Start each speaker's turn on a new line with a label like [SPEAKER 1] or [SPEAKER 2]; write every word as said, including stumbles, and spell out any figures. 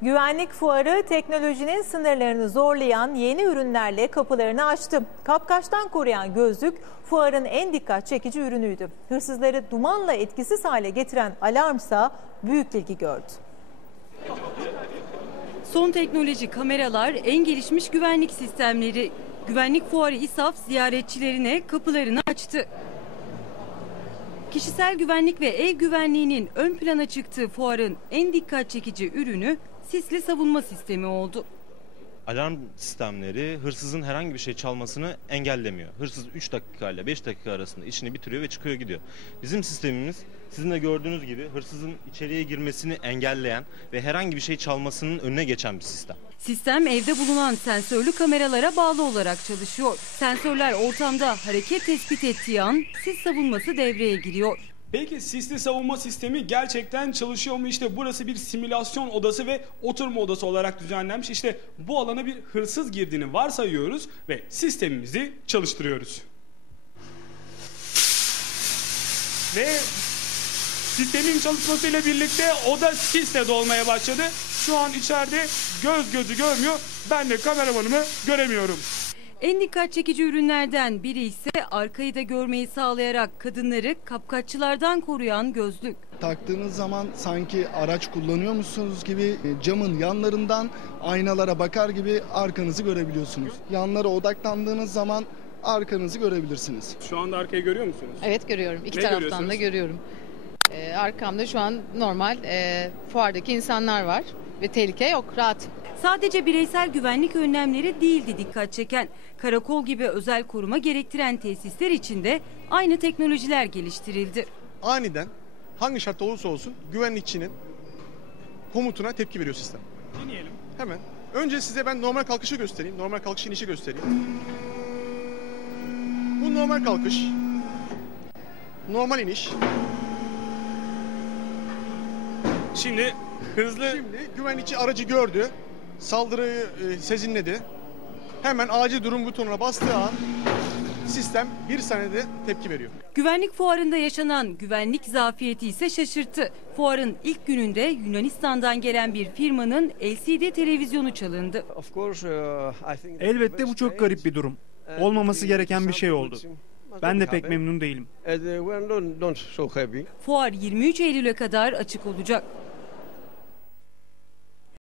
[SPEAKER 1] Güvenlik fuarı teknolojinin sınırlarını zorlayan yeni ürünlerle kapılarını açtı. Kapkaçtan koruyan gözlük fuarın en dikkat çekici ürünüydü. Hırsızları dumanla etkisiz hale getiren alarmsa büyük ilgi gördü.
[SPEAKER 2] Son teknoloji kameralar, en gelişmiş güvenlik sistemleri. Güvenlik fuarı İSAF ziyaretçilerine kapılarını açtı. Kişisel güvenlik ve ev güvenliğinin ön plana çıktığı fuarın en dikkat çekici ürünü sisli savunma sistemi oldu.
[SPEAKER 3] Alarm sistemleri hırsızın herhangi bir şey çalmasını engellemiyor. Hırsız üç dakika ile beş dakika arasında işini bitiriyor ve çıkıyor gidiyor. Bizim sistemimiz sizin de gördüğünüz gibi hırsızın içeriye girmesini engelleyen ve herhangi bir şey çalmasının önüne geçen bir sistem.
[SPEAKER 2] Sistem evde bulunan sensörlü kameralara bağlı olarak çalışıyor. Sensörler ortamda hareket tespit ettiği an sis savunması devreye giriyor.
[SPEAKER 4] Peki sisli savunma sistemi gerçekten çalışıyor mu? İşte burası bir simülasyon odası ve oturma odası olarak düzenlenmiş. İşte bu alana bir hırsız girdiğini varsayıyoruz ve sistemimizi çalıştırıyoruz. Ve sistemin çalışmasıyla birlikte oda sisle dolmaya başladı. Şu an içeride göz gözü görmüyor. Ben de kameramanımı göremiyorum.
[SPEAKER 2] En dikkat çekici ürünlerden biri ise arkayı da görmeyi sağlayarak kadınları kapkaççılardan koruyan gözlük.
[SPEAKER 5] Taktığınız zaman sanki araç kullanıyormuşsunuz gibi camın yanlarından aynalara bakar gibi arkanızı görebiliyorsunuz. Yanlara odaklandığınız zaman arkanızı görebilirsiniz.
[SPEAKER 4] Şu anda arkayı görüyor musunuz?
[SPEAKER 6] Evet görüyorum. İki
[SPEAKER 4] Ne
[SPEAKER 6] taraftan da görüyorum. Ee, arkamda şu an normal e, fuardaki insanlar var ve tehlike yok, rahat.
[SPEAKER 2] Sadece bireysel güvenlik önlemleri değildi dikkat çeken. Karakol gibi özel koruma gerektiren tesisler için de aynı teknolojiler geliştirildi.
[SPEAKER 7] Aniden hangi şartta olursa olsun güvenlikçinin komutuna tepki veriyor sistem.
[SPEAKER 4] Deneyelim.
[SPEAKER 7] Hemen. Önce size ben normal kalkışı göstereyim. Normal kalkış inişi göstereyim. Bu normal kalkış. Normal iniş.
[SPEAKER 4] Şimdi hızlı...
[SPEAKER 7] Şimdi güvenlikçi aracı gördü. Saldırıyı e, sezinledi. Hemen acil durum butonuna bastığı an sistem bir saniyede tepki veriyor.
[SPEAKER 2] Güvenlik fuarında yaşanan güvenlik zafiyeti ise şaşırttı. Fuarın ilk gününde Yunanistan'dan gelen bir firmanın L C D televizyonu çalındı.
[SPEAKER 8] Elbette bu çok garip bir durum. Olmaması gereken bir şey oldu. Ben de pek memnun değilim.
[SPEAKER 2] Fuar yirmi üç Eylül'e kadar açık olacak.